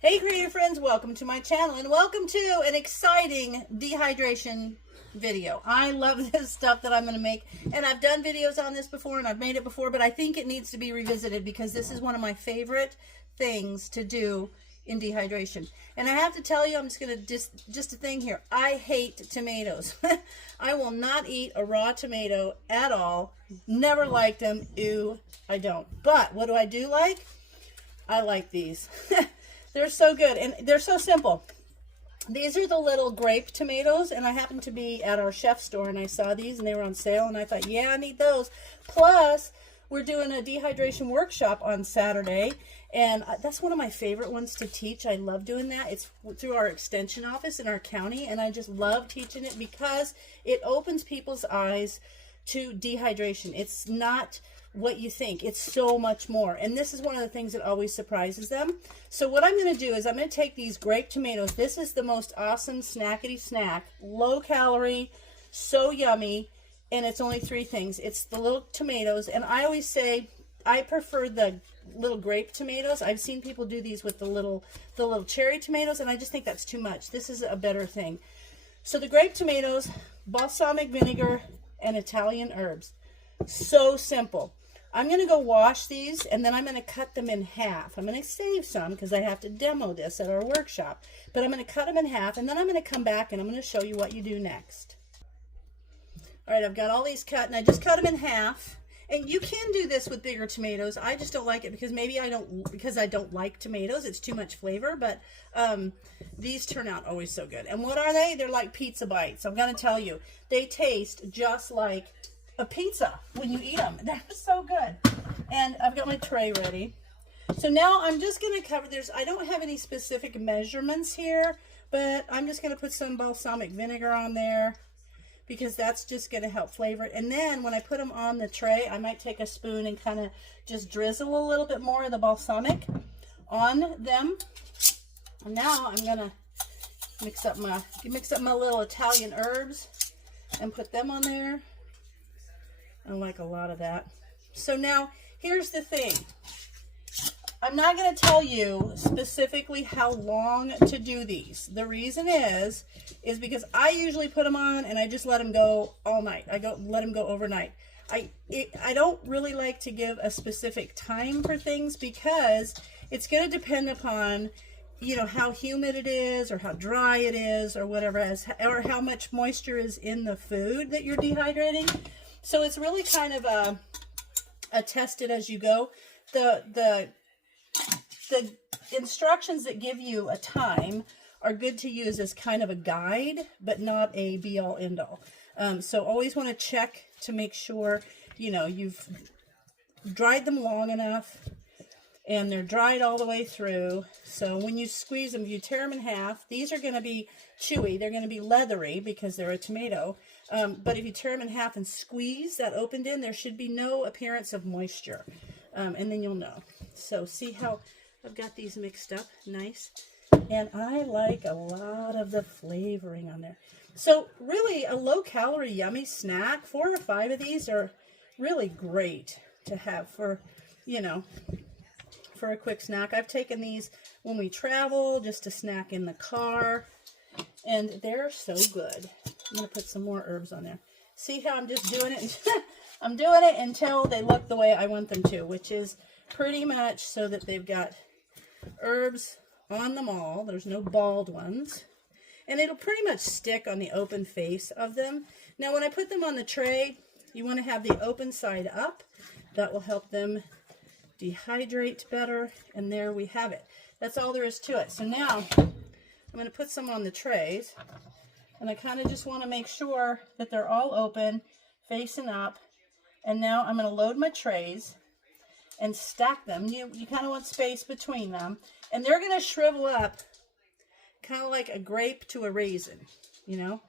Hey creative friends, welcome to my channel and welcome to an exciting dehydration video. I love this stuff that I'm going to make, and I've done videos on this before and I've made it before, but I think it needs to be revisited because this is one of my favorite things to do in dehydration. And I have to tell you, I'm just going to just a thing here. I hate tomatoes. I will not eat a raw tomato at all. Never liked them. Ew, I don't. But what do like? I like these. They're so good, and they're so simple. These are the little grape tomatoes, and I happened to be at our chef store, and I saw these, and they were on sale, and I thought, yeah, I need those. Plus, we're doing a dehydration workshop on Saturday, and that's one of my favorite ones to teach. I love doing that. It's through our extension office in our county, and I just love teaching it because it opens people's eyes to dehydration. It's not what you think. It's so much more, and this is one of the things that always surprises them. So what I'm going to do is I'm going to take these grape tomatoes. This is the most awesome snackety snack, low calorie, so yummy, and it's only 3 things. It's the little tomatoes, and I always say I prefer the little grape tomatoes. I've seen people do these with the little cherry tomatoes, and I just think that's too much. This is a better thing. So the grape tomatoes, balsamic vinegar, and Italian herbs. So simple. I'm going to go wash these, and then I'm going to cut them in half. I'm going to save some because I have to demo this at our workshop. But I'm going to cut them in half, and then I'm going to come back and I'm going to show you what you do next. All right, I've got all these cut, and I just cut them in half. And you can do this with bigger tomatoes. I just don't like it because I don't like tomatoes. It's too much flavor, but these turn out always so good. And what are they? They're like pizza bites. I'm going to tell you, they taste just like a pizza when you eat them. They're so good. And I've got my tray ready. So now I'm just going to cover, I don't have any specific measurements here, but I'm just going to put some balsamic vinegar on there because that's just going to help flavor it. And then when I put them on the tray, I might take a spoon and kind of just drizzle a little bit more of the balsamic on them. And now I'm going to mix up my little Italian herbs and put them on there. I like a lot of that. So now, here's the thing. I'm not going to tell you specifically how long to do these. The reason is because I usually put them on and I just let them go all night. Let them go overnight. I don't really like to give a specific time for things because it's going to depend upon, you know, how humid it is or how dry it is or whatever, or how much moisture is in the food that you're dehydrating. So it's really kind of a test it as you go. The instructions that give you a time are good to use as kind of a guide, but not a be-all, end-all. So always want to check to make sure, you know, you've dried them long enough and they're dried all the way through. So when you squeeze them, you tear them in half. These are going to be chewy. They're going to be leathery because they're a tomato. But if you tear them in half and squeeze that opened in, there should be no appearance of moisture. And then you'll know. So see how I've got these mixed up nice. And I like a lot of the flavoring on there. So really a low-calorie, yummy snack. 4 or 5 of these are really great to have for, you know, for a quick snack. I've taken these when we travel just to snack in the car. And they're so good. I'm going to put some more herbs on there. See how I'm just doing it? I'm doing it until they look the way I want them to, which is pretty much so that they've got herbs on them all. There's no bald ones. And it'll pretty much stick on the open face of them. Now, when I put them on the tray, you want to have the open side up. That will help them dehydrate better. And there we have it. That's all there is to it. So now I'm going to put some on the trays. And I kind of just want to make sure that they're all open, facing up. And now I'm going to load my trays and stack them. You kind of want space between them. And they're going to shrivel up kind of like a grape to a raisin, you know.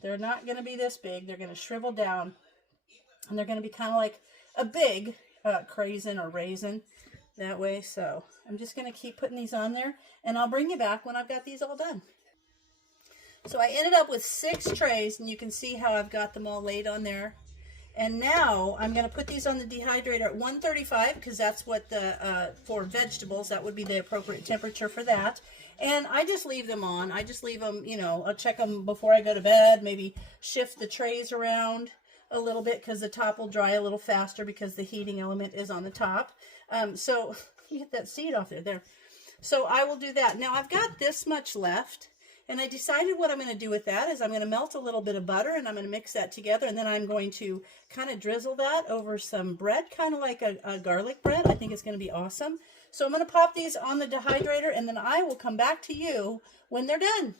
They're not going to be this big. They're going to shrivel down. And they're going to be kind of like a big craisin or raisin that way. So I'm just going to keep putting these on there. And I'll bring you back when I've got these all done. So I ended up with 6 trays, and you can see how I've got them all laid on there. And now I'm going to put these on the dehydrator at 135 because that's what the, for vegetables, that would be the appropriate temperature for that. And I just leave them on. I just leave them, you know, I'll check them before I go to bed, maybe shift the trays around a little bit because the top will dry a little faster because the heating element is on the top. So get that seed off there. So I will do that. Now I've got this much left. And I decided what I'm going to do with that is I'm going to melt a little bit of butter and I'm going to mix that together. And then I'm going to kind of drizzle that over some bread, kind of like a garlic bread. I think it's going to be awesome. So I'm going to pop these on the dehydrator and then I will come back to you when they're done.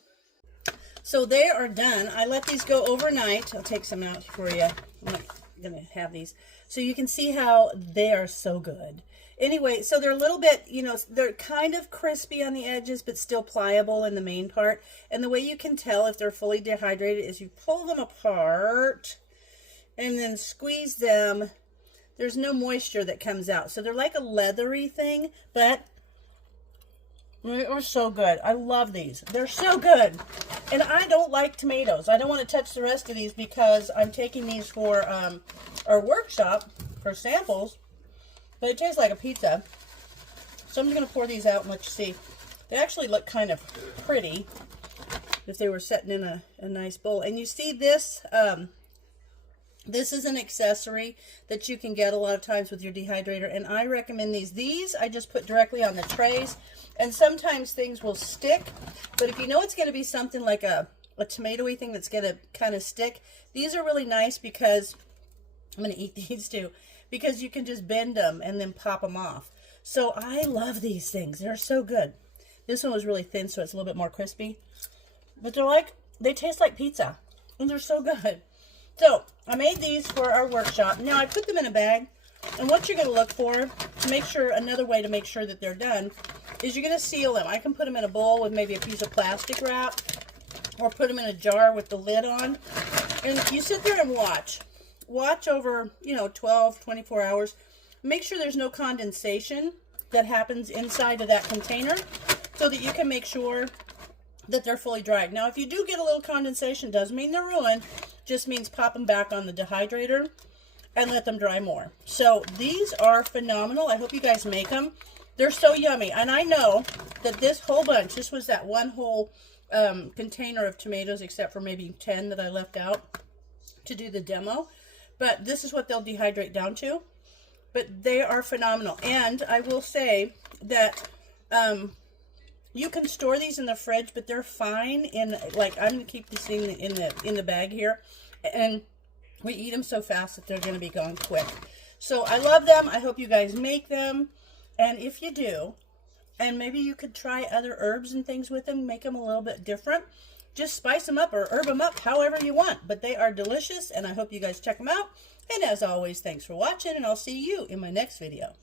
So they are done. I let these go overnight. I'll take some out for you. I'm not going to have these. So you can see how they are so good. Anyway, so they're a little bit, you know, they're kind of crispy on the edges, but still pliable in the main part. And the way you can tell if they're fully dehydrated is you pull them apart and then squeeze them. There's no moisture that comes out. So they're like a leathery thing, but they are so good. I love these. They're so good. And I don't like tomatoes. I don't want to touch the rest of these because I'm taking these for our workshop for samples. But it tastes like a pizza. So I'm just going to pour these out and let you see. They actually look kind of pretty if they were sitting in a nice bowl. And you see this, this is an accessory that you can get a lot of times with your dehydrator. And I recommend these. These I just put directly on the trays. And sometimes things will stick. But if you know it's going to be something like a tomato-y thing that's going to kind of stick, these are really nice because I'm going to eat these too. Because you can just bend them and then pop them off. So I love these things. They're so good. This one was really thin, so it's a little bit more crispy. But they taste like pizza. And they're so good. So I made these for our workshop. Now I put them in a bag. And what you're going to look for to make sure, another way to make sure that they're done, is you're going to seal them. I can put them in a bowl with maybe a piece of plastic wrap. Or put them in a jar with the lid on. And you sit there and watch. Watch over, you know, 12, 24 hours. Make sure there's no condensation that happens inside of that container so that you can make sure that they're fully dried. Now, if you do get a little condensation, doesn't mean they're ruined. Just means pop them back on the dehydrator and let them dry more. So these are phenomenal. I hope you guys make them. They're so yummy. And I know that this whole bunch, this was that one whole container of tomatoes, except for maybe 10 that I left out to do the demo. But this is what they'll dehydrate down to. But they are phenomenal. And I will say that you can store these in the fridge, but they're fine in, like, I'm going to keep this thing in the bag here. And we eat them so fast that they're going to be gone quick. So I love them. I hope you guys make them. And if you do, and maybe you could try other herbs and things with them, make them a little bit different. Just spice them up or herb them up however you want. But they are delicious, and I hope you guys check them out. And as always, thanks for watching, and I'll see you in my next video.